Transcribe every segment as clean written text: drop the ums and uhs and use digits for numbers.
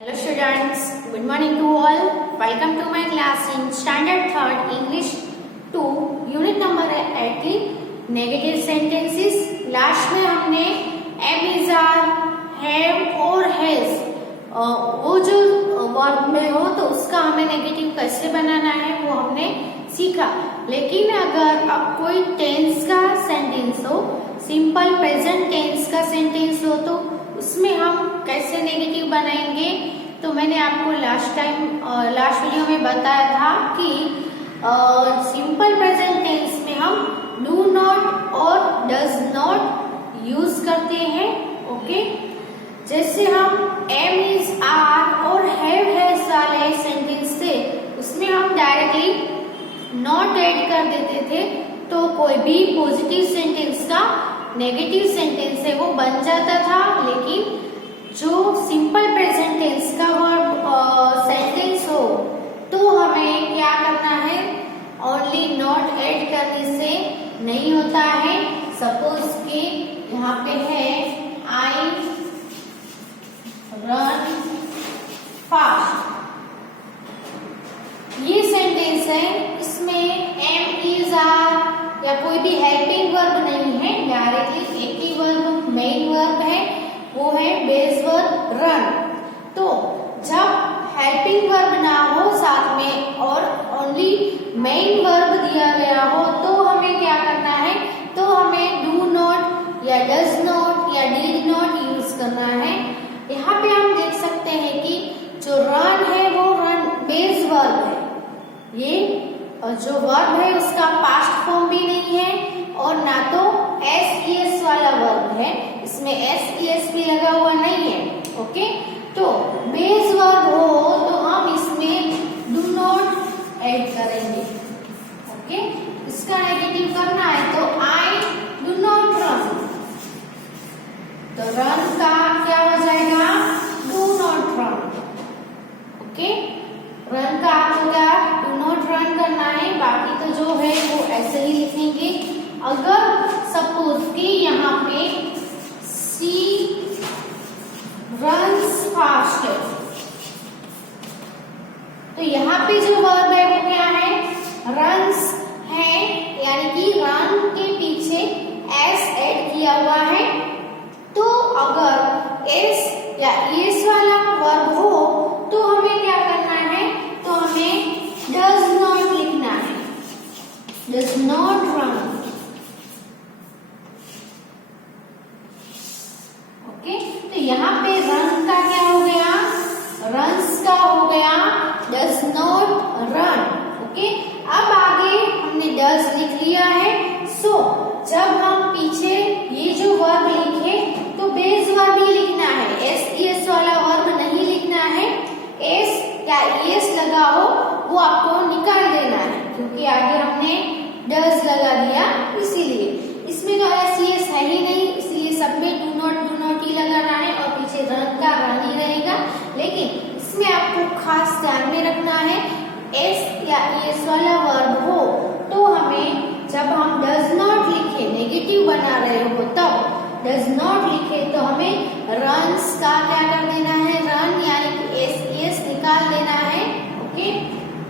Hello students, good morning to all. Welcome to my class in standard 3rd English 2 unit number 18 negative sentences. Last में हमने am is are have और has वो जो verb में हो तो उसका हमें नेगेटिव कैसे बनाना है वो हमने सीखा। लेकिन अगर अब कोई टेंस का सेंटेंस हो, सिंपल प्रेजेंट टेंस का सेंटेंस हो तो उसमें हम कैसे नेगेटिव बनाएंगे। तो मैंने आपको लास्ट वीडियो में बताया था कि सिंपल प्रेजेंट टेंस में हम डू नॉट और डज नॉट यूज करते हैं। ओके, जैसे हम एम इज आर और हैव हैज वाले सेंटेंस थे उसमें हम डायरेक्टली नॉट ऐड कर देते थे तो कोई भी पॉजिटिव सेंटेंस का नेगेटिव सेंटेंस है वो बन जाता था। लेकिन जो सिंपल प्रेजेंट टेंस का वर्ब सेंटेंस हो तो हमें क्या करना है, ओनली नॉट ऐड करने से नहीं होता है। सपोज कि यहाँ पे है आई रन फास्ट, ये सेंटेंस है, इसमें एम इज आर या कोई भी हेल्पिंग वर्ब नहीं है, डायरेक्टली एक ही वर्ब मेन वर्ब है, वो है बेस वर्ब रन। तो जब हेल्पिंग वर्ब ना हो साथ में और ओनली मेन वर्ब दिया गया हो तो हमें क्या करना है, तो हमें डू नॉट या डज नॉट या डिड नॉट यूज करना है। यहाँ पे हम देख सकते हैं कि जो रन है वो रन बेस वर्ब है, ये जो वर्ब है उसका पास्ट फॉर्म भी नहीं है और ना तो एस ई एस वाला वर्ब है, इसमें एस ई एस भी लगा हुआ नहीं है। ओके, तो बेस वर्ब हो तो हम इसमें डू नॉट ऐड करेंगे। ओके, इसका नेगेटिव करना है तो आई डू नॉट रन, तो रन का क्या हो जाएगा, do not run. Okay, run का आपको क्या डू नॉट रन करना है, बाकी तो जो है वो ऐसे ही लिखेंगे। अगर सपोज कि यहाँ पे सी रन्स फास्ट है तो यहाँ पे जो वर्ब है वो क्या है, रन्स है, यानी कि रन के पीछे एस ऐड किया हुआ है। तो अगर एस या एस वाला वर्ब हो तो हमें क्या करना है, तो हमें डज नॉट लिखना है, डज नॉट रन। ओके, तो यहाँ पे रन का क्या हो गया, रन्स का हो गया डज नॉट रन। ओके, अब आगे हमने डज लिख लिया है। सो जब हम पीछे ये जो वर्ब लिखे तो बेस वर्ब ही लिखना है, एस ई एस वाला वर्ब नहीं लिखना है। एस या एस लगा हो वो आपको निकाल देना है क्योंकि आगे हमने डज लगा दिया, इसीलिए इसमें तो एस ई एस है ही नहीं, इसलिए सब में डू नॉट ही लगाना है और पीछे रन का रन ही रहेगा। लेकिन इसमें आपको खास ध्यान में रखना है, एस या एस वाला वर्ब हो तो हमें जब हम डज नॉट लिखे, नेगेटिव बना रहे हो तब डज नॉट लिखे तो हमें रन्स का क्या कर देना है, रन यानी कि एस निकाल देना है। ओके,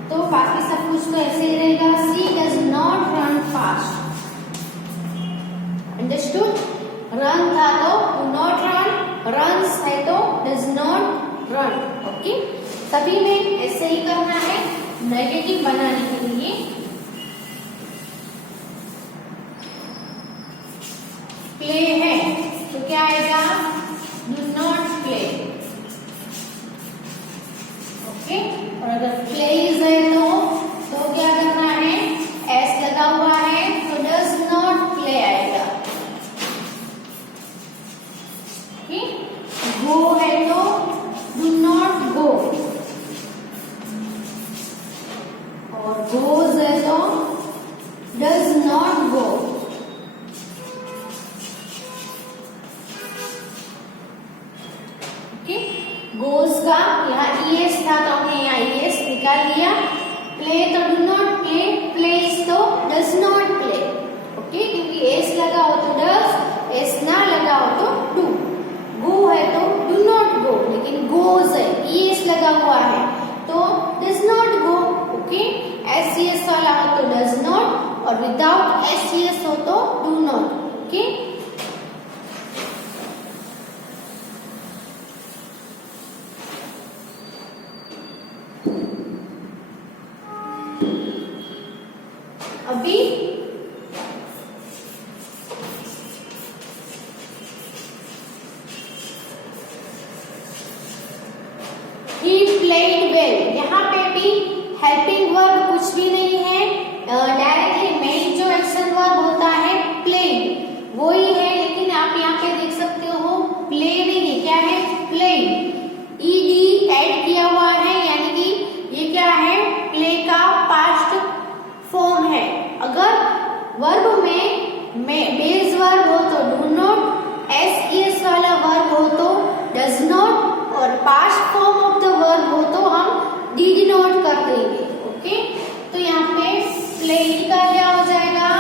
तो बाकी सब कुछ तो ऐसे ही रहेगा, C does not run fast. Understood, run था तो डू नॉट रन, रन्स है तो डज नॉट रन। ओके, सभी में ऐसे ही करना है नेगेटिव बनाने के लिए। प्ले है तो क्या आएगा, डू नॉट प्ले। ओके, और अगर प्लेज है तो क्या करना है, एस लगा हुआ है तो डज नॉट प्ले आएगा। ओके, गो है तो डू नॉट गो, और गोज है तो डज नॉट गो। गोज का यहाँ ईएस था तो हमने यहाँ ईएस निकाल लिया। प्ले तो डू नॉट प्ले, प्लेस तो डज नॉट प्ले। ओके, क्योंकि एस लगा हो तो डज, एस ना लगा हो तो डू। गो है तो डू नॉट गो, लेकिन लेकिन गोज है, ईएस लगा हुआ है तो does not go. Okay, SCS वाला हो तो डज नॉट और विदाउट एससीएस हो तो डू नॉट। ओके, अभी he played well, यहाँ पे भी हेल्पिंग वर्ब कुछ भी नहीं है, डायरेक्टली मेन जो एक्शन वर्ब होता है प्लेड वो ही है, लेकिन आप यहाँ पे देख सकते हो प्ले नहीं, क्या है प्लेड, ईडी ऐड किया हुआ है, यानी कि ये क्या है प्ले का पास्ट फॉर्म है। अगर वर्ब में बेस वर्ब हो तो डू नॉट, एसईएस वाला वर्ब हो तो डज नॉट और past form of the verb हो तो हम डिड नॉट कर देंगे। ओके, तो यहाँ पे प्लेड का क्या हो जाएगा,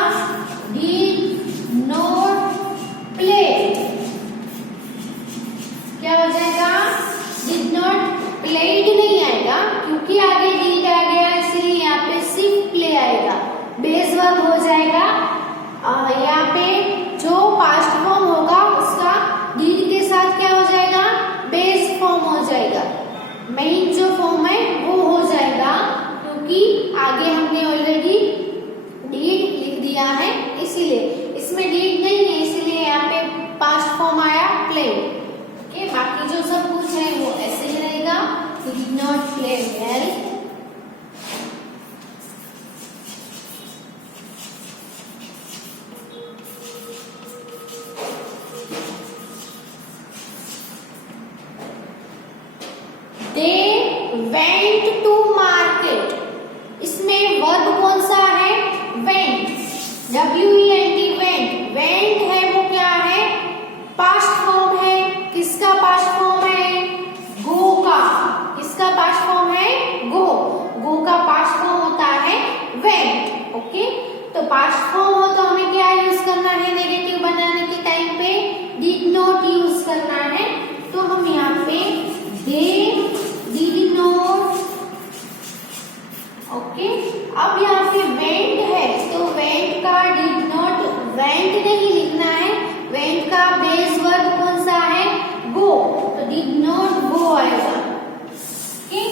डिड नॉट प्ले, क्या हो जाएगा, डिड नॉट प्लेड नहीं आएगा क्योंकि आगे डिड आ गया, इसलिए यहाँ पे सिर्फ प्ले आएगा, बेस वर्ब हो जाएगा। यहाँ पे जो पास्ट फॉर्म होगा उसका डिड के साथ क्या हो जाएगा, बेस फॉर्म हो जाएगा, मेन जो फॉर्म है वो हो जाएगा क्योंकि आगे हमने ऑलरेडी डिड लिख दिया है, इसीलिए इसमें डिड नहीं है, इसीलिए यहाँ पे पास्ट फॉर्म आया प्लेड। ओके, बाकी जो सब कुछ है वो ऐसे ही रहेगा, did not play well. They went to market, इसमें वर्ब कौन सा है, went, W-E-N-T, went, went है वो क्या है, पास्ट फॉर्म है, किसका पास्ट फॉर्म है, गो का, किसका पास्ट फॉर्म है, गो, गो का पास्ट फॉर्म होता है went। ओके, तो पास्ट फॉर्म हो तो हमें क्या यूज करना है, नेगेटिव बनाने के टाइम पे डिड नॉट यूज करना है, तो हम यहाँ पे they did not। ओके, अब यहाँ पे went है तो went का did not, went नहीं लिखना है, went का बेस वर्ब कौन सा है, go, तो did not go आएगा। ओके,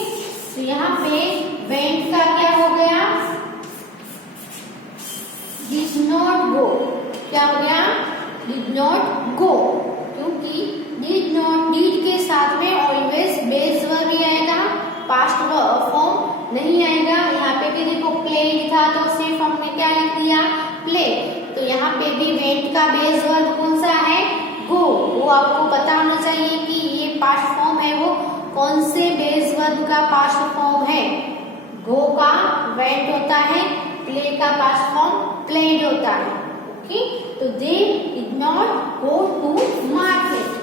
तो यहाँ पे went का क्या हो गया, did not go, क्या हो गया, did not go, क्योंकि did not, did के साथ में ऑलवेज बेस वर्ब ही आएगा, पास्ट फॉर्म नहीं आएगा। यहाँ पे भी देखो प्लेड था तो सिर्फ हमने क्या लिख दिया, प्ले, तो यहाँ पे भी वेंट का बेस वर्ब कौन सा है, गो, वो आपको पता होना चाहिए कि ये पास्ट फॉर्म है वो कौन से बेस वर्ब का पास्ट फॉर्म है, गो का वेंट होता है, प्ले का पास्ट फॉर्म प्लेड होता है। ओके, तो they did not go to market.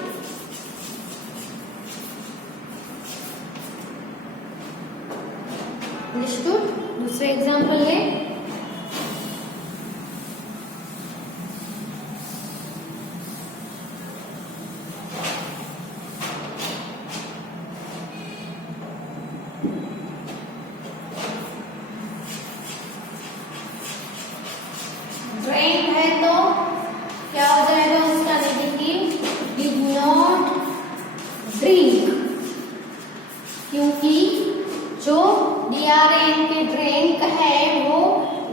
Understood, दूसरे एग्जाम्पल ले, ड्रिंक है तो क्या हो जाएगा उसका नेगेटिव, डिड नॉट ड्रिंक, क्योंकि जो DRN के ड्रिंक है वो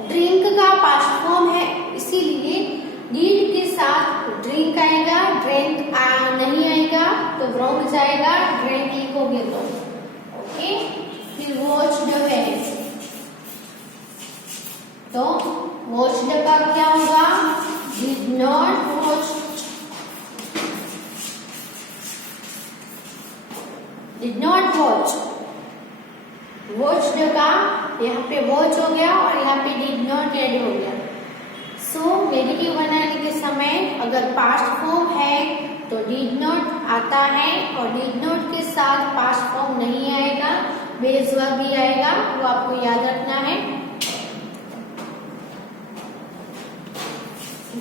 ड्रिंक का पास्ट फॉर्म है, इसीलिए डिड के साथ ड्रिंक आएगा, ड्रिंक नहीं आएगा तो रॉन्ग जाएगा, ड्रिंक लिखोगे तो। ओके, फिर वॉच्ड है तो वॉच्ड का क्या होगा, did not watch, did not watch, watched का यहाँ पे वॉच हो गया और यहाँ पे डिड नॉट ऐड हो गया। सो नेगेटिव बनाने के समय अगर पास्ट फॉर्म है तो डिड नॉट आता है और डिड नॉट के साथ पास्ट फॉर्म नहीं आएगा, बेस वर्ब भी आएगा, वो आपको याद रखना है।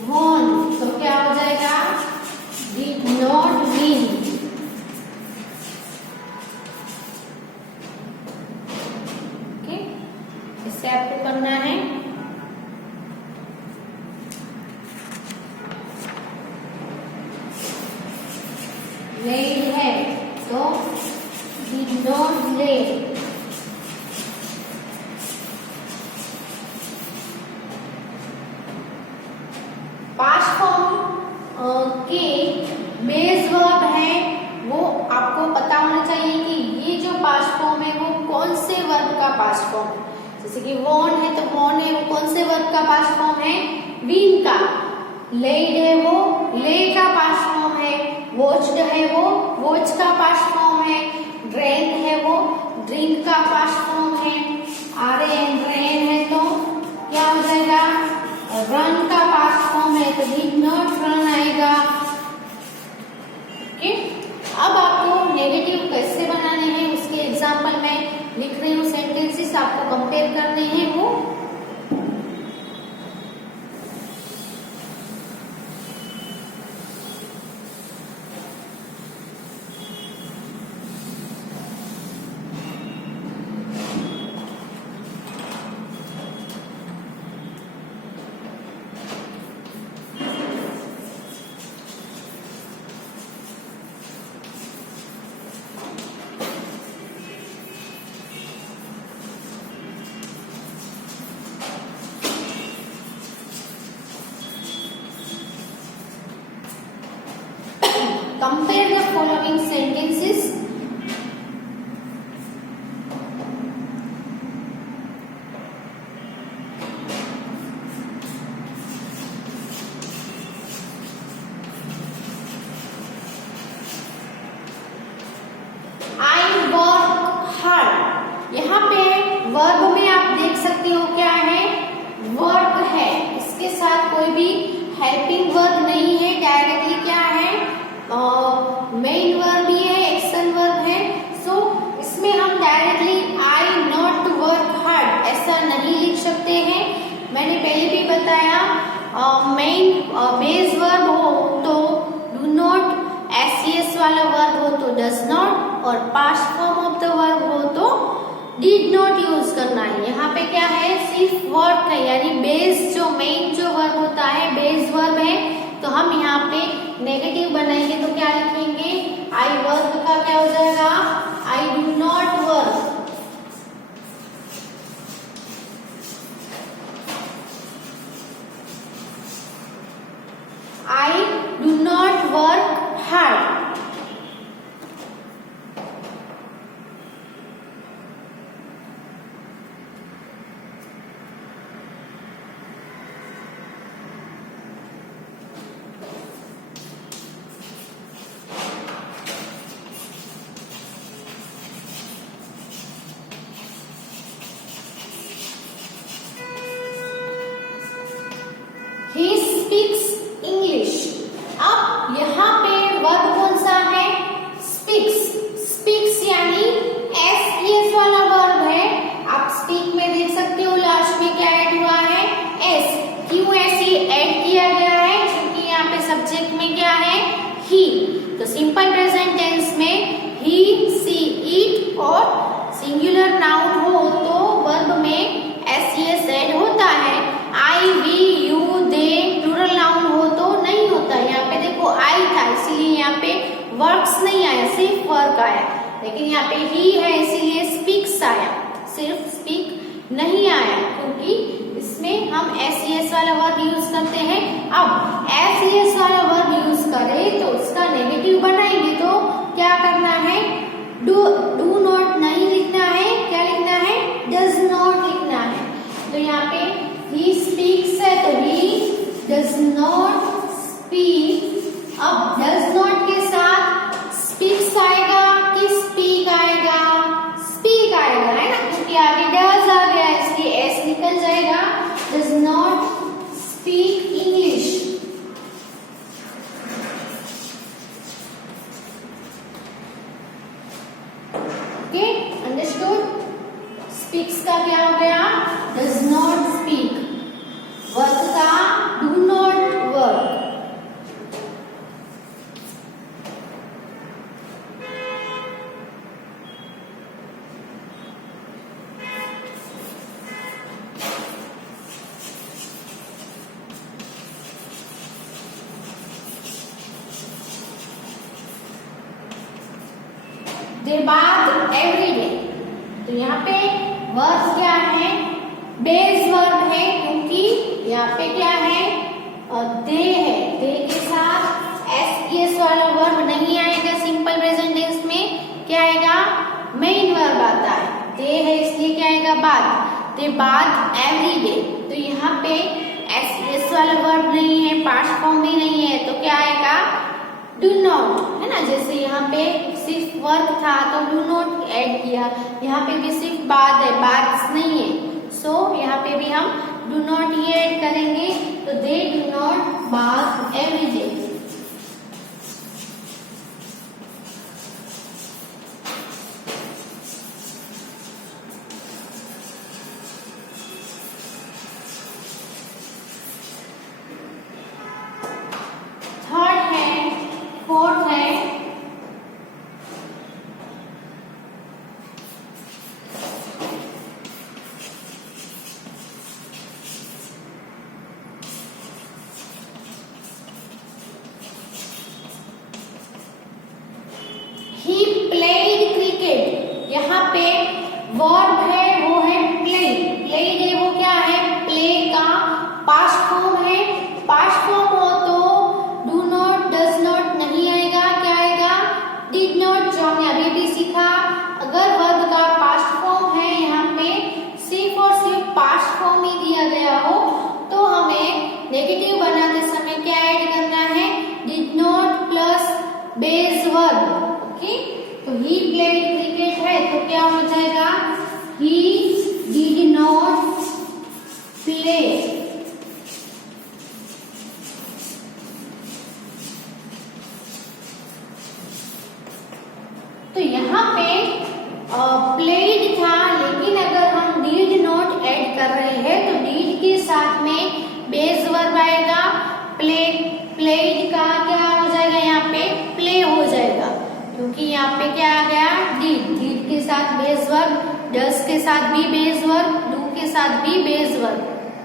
वॉन तो क्या हो जाएगा, डिड नॉट विन, इसे आपको करना है। लेड है तो did not lay। Past form के बेस वर्ब है वो आपको पता होना चाहिए कि ये जो पास्ट फॉर्म है वो कौन से वर्ब का पास्ट फॉर्म है। जैसे कि वॉन है तो वॉन है वो कौन से वर्ब का पास्ट फॉर्म है, वीन का। लेड है वो ले का पास्ट फॉर्म है। वॉच्ड है वो वॉच का पास्ट फॉर्म है। ड्रैंक है वो ड्रिंक का पास्ट फॉर्म है। रैन है तो क्या हो जाएगा, रन का पास्ट फॉर्म है तो डिड नॉट रन आएगा। ओके, अब आपको नेगेटिव कैसे बनाने हैं उसके एग्जांपल में लिख रही हूँ, सेंटेंसेस आपको कंपेयर करने हैं वो। Compare the following sentences. I work hard। यहाँ पे वर्ब में आप देख सकते हो क्या है, वर्क है, इसके साथ कोई भी हेल्पिंग वर्ब नहीं है, डायरेक्टली क्या है मेन वर्ब ही है, एक्शन वर्ब है। सो इसमें हम directly I not work hard ऐसा नहीं लिख सकते हैं। मैंने पहले भी बताया मेन बेस वर्ब हो तो डू नॉट, एस वाला वर्ब हो तो डज नॉट, और past form of the verb हो तो डिड नॉट यूज करना है। यहाँ पे क्या है, सिर्फ वर्क है, यानी बेस जो मेन जो वर्ब होता है बेस वर्ब है। तो हम यहाँ पे नेगेटिव बनाएंगे तो क्या लिखेंगे, आई वर्क का क्या हो जाएगा, I do not work. I do not work hard. He speaks English। अब यहाँ पे वर्ब कौन सा है, speaks। speaks यानी S वाला वर्ब है। आप speak में देख सकते हो लास्ट में क्या ऐड हुआ है, S। क्यों ऐसे ऐड किया गया है, क्योंकि यहाँ पे सब्जेक्ट में क्या है, he। तो सिंपल प्रेजेंट टेंस में he, she, it और सिंगुलर नाउन हो तो वर्ब में S ऐड होता है। I, we, you, they plural noun हो तो नहीं होता। यहाँ पे देखो आई था इसीलिए यहाँ पे वर्क्स नहीं आया, सिर्फ वर्क आया। लेकिन यहाँ पे ही है इसीलिए स्पीक्स आया, सिर्फ स्पीक नहीं आया, क्योंकि इसमें हम एस वाला वर्ब यूज करते हैं। अब एस वाला वर्ब यूज करें तो उसका नेगेटिव बनाएंगे तो क्या करना है, डू नॉट नहीं लिखना है, क्या लिखना है, डज नॉट लिखना है। तो यहाँ पे he speaks है तो he does not speak। अब does not के साथ speaks आएगा कि speak आएगा, speak आएगा है ना, क्योंकि आगे does आ गया इसलिए s निकल जाएगा। does not speak English। Okay, understood. speaks का क्या हो गया, does not speak। वर्क का do not work। उसके बाद एवरीडे। तो यहाँ पे वर्ब क्या है, बेस वर्ब है, क्योंकि यहाँ पे क्या है, दे है, दे के साथ एस वाला वर्ब नहीं आएगा। सिंपल प्रेजेंट टेंस में क्या आएगा, मेन वर्ब आता है, दे है इसलिए क्या आएगा, बाद, दे बाद एवरीडे। तो यहाँ पे एस वाला वर्ब नहीं है, पास्ट फॉर्म भी नहीं है, तो क्या आएगा, डू नॉट, है ना। जैसे यहाँ पे सिर्फ वर्ब था तो डू नॉट ऐड किया, यहाँ पे भी सिर्फ बाद है, बात नहीं है, सो यहाँ पे भी हम डू नॉट ही ऐड करेंगे। तो they do not bath every day. Third है, फोर्थ है, ही प्लेड क्रिकेट। यहाँ पे वर्ब है वो है प्ले, प्लेड है वो क्या है, प्ले का पास्ट फॉर्म है। पास्ट फॉर्म हो तो डू नॉट, डज नॉट नहीं आएगा, क्या आएगा, डिड नॉट, जो हमने अभी भी सीखा। अगर वर्ब का पास्ट फॉर्म है, यहाँ पे सिर्फ और सिर्फ पास्ट फॉर्म ही दिया गया हो, तो हमें नेगेटिव बनाते समय क्या ऐड करना है, did not plus base verb. Okay, तो ही प्लेड क्रिकेट है तो क्या हो जाएगा, ही डिड नॉट प्ले। तो यहाँ पे प्लेड था, लेकिन अगर हम डिड नॉट ऐड कर रहे हैं तो डिड के साथ में बेस वर्ब आएगा, प्ले, प्लेड का क्या हो जाएगा, यहाँ पे प्ले हो जाएगा, क्योंकि यहाँ पे क्या आ गया, डिड, डिड के साथ बेस वर्ब, डज के साथ भी बेस वर्ब, डू के साथ भी base verb.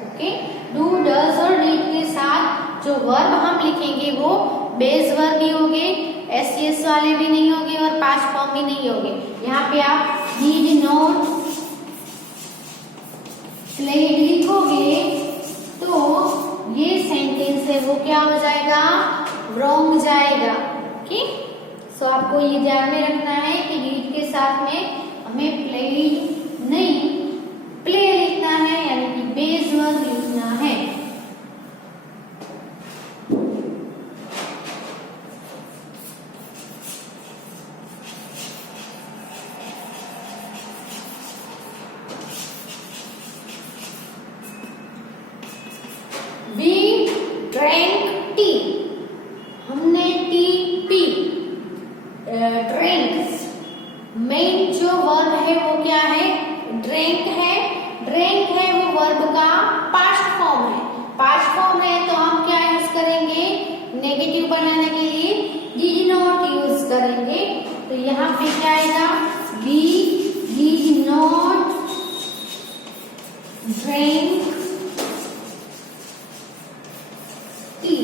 Okay, do, does और डिड के साथ जो वर्ब हम लिखेंगे वो बेस वर्ब भी होंगे, एस वाले भी नहीं होंगे और पास्ट फॉर्म भी नहीं होंगे। यहाँ पे आप डिड नॉट प्लेड लिखोगे तो ये सेंटेंस है वो क्या हो जाएगा, रॉन्ग जाएगा। ओके, सो आपको ये ध्यान में रखना है कि डिड के साथ में हमें प्लेड नहीं प्ले लिखना है, यानी कि बेस वर्ब लिखना है। We drank tea, हमने टी पी। ड्रिंक, मेन जो वर्ब है वो क्या है, ड्रिंक है। ड्रिंक है वो वर्ब का पास्ट फॉर्म है। पास्ट फॉर्म है तो हम क्या यूज करेंगे, नेगेटिव बनाने के लिए डिड नॉट यूज करेंगे। तो यहाँ पे क्या आएगा, we did not drink tea.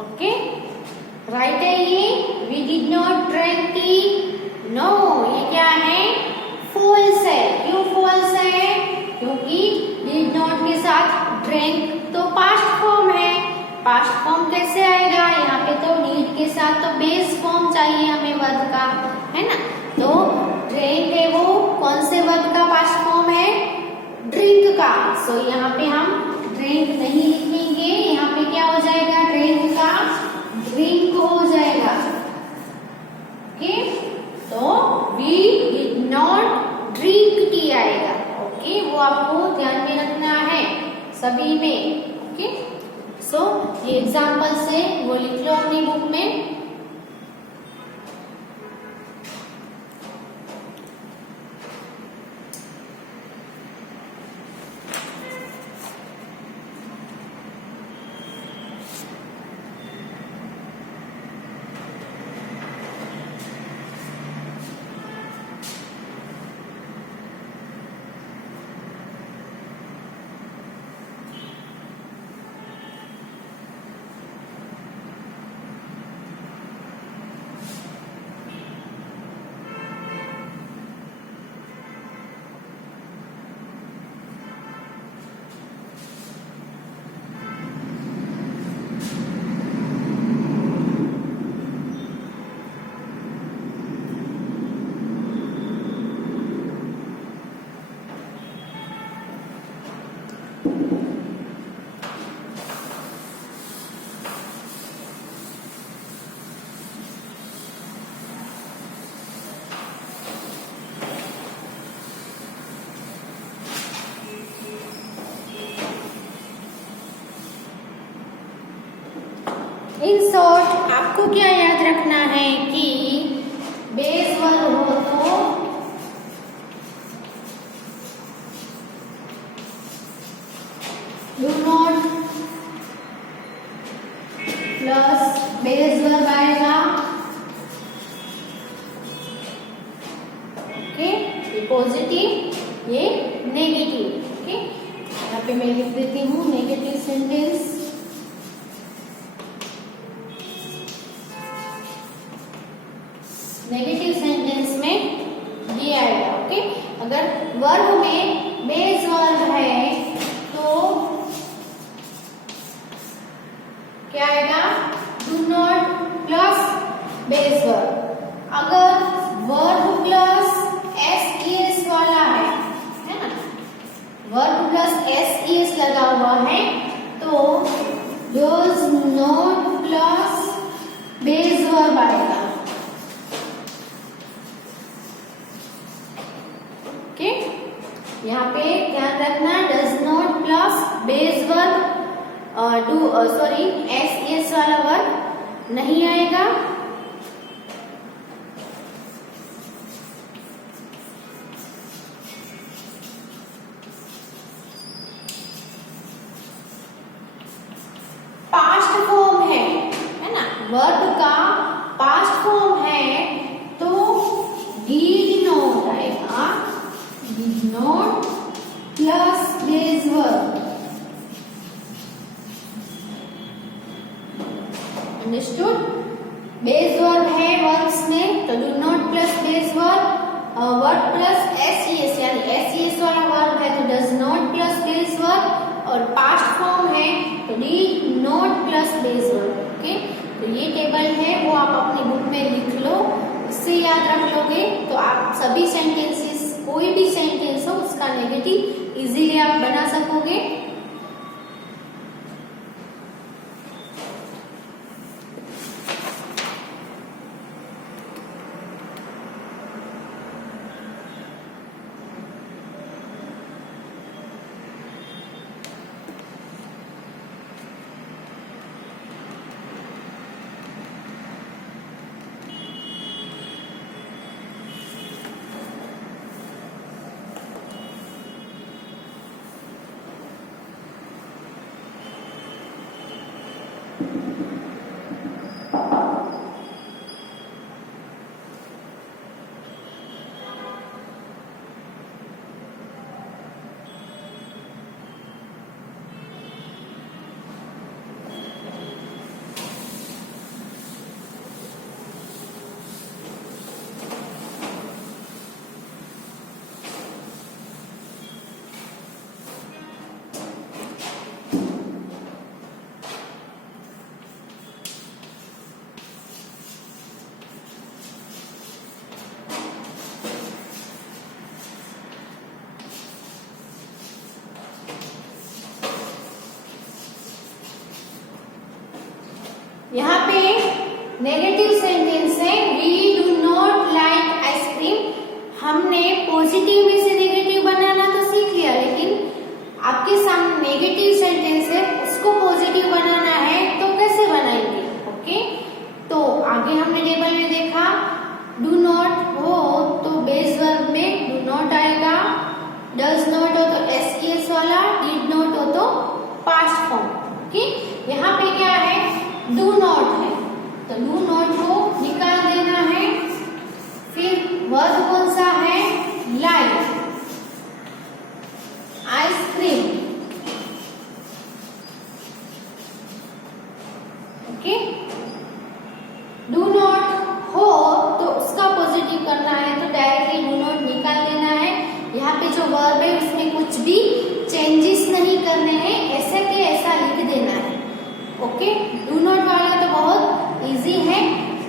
Okay, right है ये, we did not drink tea. No, ये क्या है, फॉल्स है। क्यों फॉल्स है, क्योंकि डिड नॉट के साथ ड्रिंक तो पास्ट फॉर्म है। पास्ट फॉर्म कैसे आएगा, यहाँ पे तो डिड के साथ तो बेस फॉर्म चाहिए हमें वर्ब का, है ना। तो ड्रिंक है वो कौन से वर्ब का पास्ट फॉर्म है, ड्रिंक का। सो यहाँ पे हम ड्रिंक नहीं लिखेंगे, यहाँ पे क्या हो जाएगा, ड्रिंक का ड्रिंक हो जाएगा। ओके, तो we did not drink tea आएगा। ओके, वो आपको ध्यान में रखना है सभी में। ओके, सो ये एग्जाम्पल से वो लिख लो अपनी बुक में। आपको क्या याद रखना है कि बेस वर्ब हो तो do not plus base verb आएगा। ओके, ये पॉजिटिव ये नेगेटिव। ओके, यहाँ पे मैं लिख देती हूँ नेगेटिव सेंटेंस। नेगेटिव सेंटेंस में ये आएगा। ओके, अगर वर्ब में बेस वर्ब है तो क्या आएगा? Do not plus base verb. अगर वर्ब प्लस एस वाला है ना, वर्ब प्लस एस लगा हुआ है तो does not plus base verb आएगा। ओके, यहाँ पे ध्यान रखना, does not plus base verb S वाला वर्ब नहीं आएगा। पास्ट फॉर्म है ना, वर्ब का पास्ट फॉर्म है तो डिड नॉट आएगा। Did not plus base verb. Understood? Base verb है वर्ब्स में तो do not plus base verb, verb plus S यानी एस वाला वर्ब है तो does not plus base verb, और पास्ट फॉर्म है तो did not plus base verb. Okay, तो ये टेबल है वो आप अपनी बुक में लिख लो, इससे याद रख लोगे तो आप सभी सेंटेंसेस, कोई भी सेंटेंस हो उसका नेगेटिव इजीली आप बना सकोगे। यहाँ पे नेगेटिव सेंटेंस है we do not like ice cream. हमने पॉजिटिव में से नेगेटिव बनाना तो सीख लिया, लेकिन आपके सामने नेगेटिव सेंटेंस है उसको पॉजिटिव बनाना है तो कैसे बनाएंगे? ओके, तो आगे हमने टेबल में देखा डू नॉट हो तो बेस वर्ब में डू नॉट आएगा, डज नॉट हो तो एस वाला, डिड नॉट हो तो पास्ट फॉर्म। ओके, यहाँ पे क्या है? डू नॉट है तो डू नॉट को निकाल देना है। फिर वर्ब कौन सा है? Like, ice cream. Okay, do not हो तो उसका पॉजिटिव करना है तो डायरेक्टली डू नॉट निकाल देना है। यहाँ पे जो वर्ब है उसमें कुछ भी चेंजेस नहीं करने हैं, ऐसे के ऐसा लिख देना है। ओके, डू नॉट वाला तो बहुत इजी है।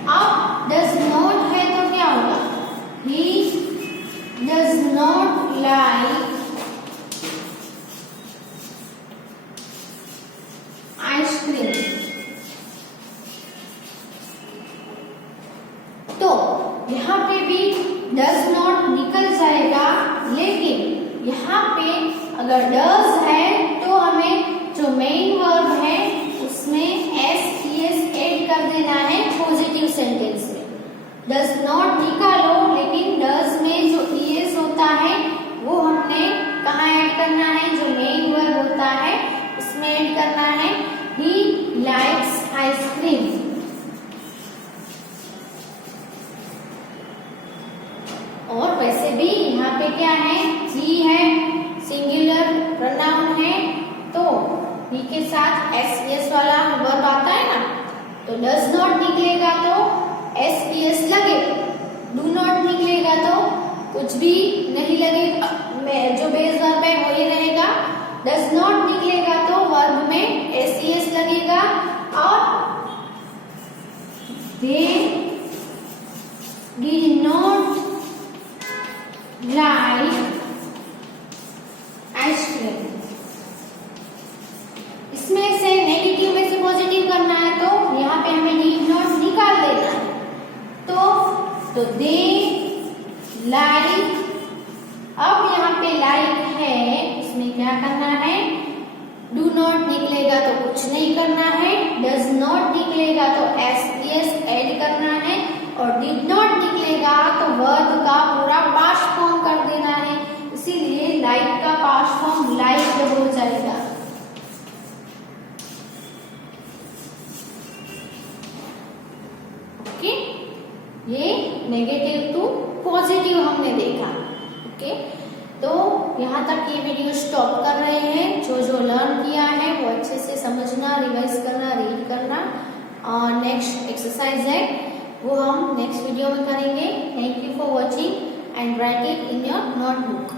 अब डज नॉट है तो क्या होगा? He does not like ice cream. तो यहाँ पे भी डज नॉट निकल जाएगा, लेकिन यहाँ पे अगर डज है तो हमें जो मेन वर्ब है उसमें एस ऐड कर देना है पॉजिटिव सेंटेंस में। डज नॉट निकालो, लेकिन डज में जो ईएस होता है वो हमने कहाँ ऐड करना है, जो मेन वर्ब होता है उसमें ऐड करना है। He likes ice cream. और वैसे भी यहाँ पे क्या है, ही है, सिंगुलर प्रोनाउन है, तो ही के साथ एस वाला वर्ब आता है ना, तो डज नॉट निकलेगा तो एस लगेगा, डू नॉट निकलेगा तो कुछ भी नहीं लगेगा, जो बेस वर्ब है वही रहेगा। डज नॉट निकलेगा तो वर्ब में एस लगेगा। और दे डिड नॉट लाइक आइसक्रीम। इसमें से नेगेटिव में से पॉजिटिव करना है तो यहाँ पे हमें डिड नॉट निकाल देना है। तो दे लाइक, अब यहाँ पे लाइक है, इसमें क्या करना है, डू नॉट निकलेगा तो कुछ नहीं करना है, डज नॉट निकलेगा तो एस ऐड करना है, और डिड नॉट निकलेगा तो वर्ब का पूरा पास्ट फॉर्म कर देना है। इसीलिए लाइक का पास्ट फॉर्म लाइक हो जाएगा। ओके, ये नेगेटिव टू पॉजिटिव हमने देखा। ओके, तो यहाँ तक ये वीडियो स्टॉप कर रहे हैं। जो लर्न किया है वो अच्छे से समझना, रिवाइज करना, रीड करना। और नेक्स्ट एक्सरसाइज है वो हम नेक्स्ट वीडियो में करेंगे। Thank you for watching and right it in your notebook.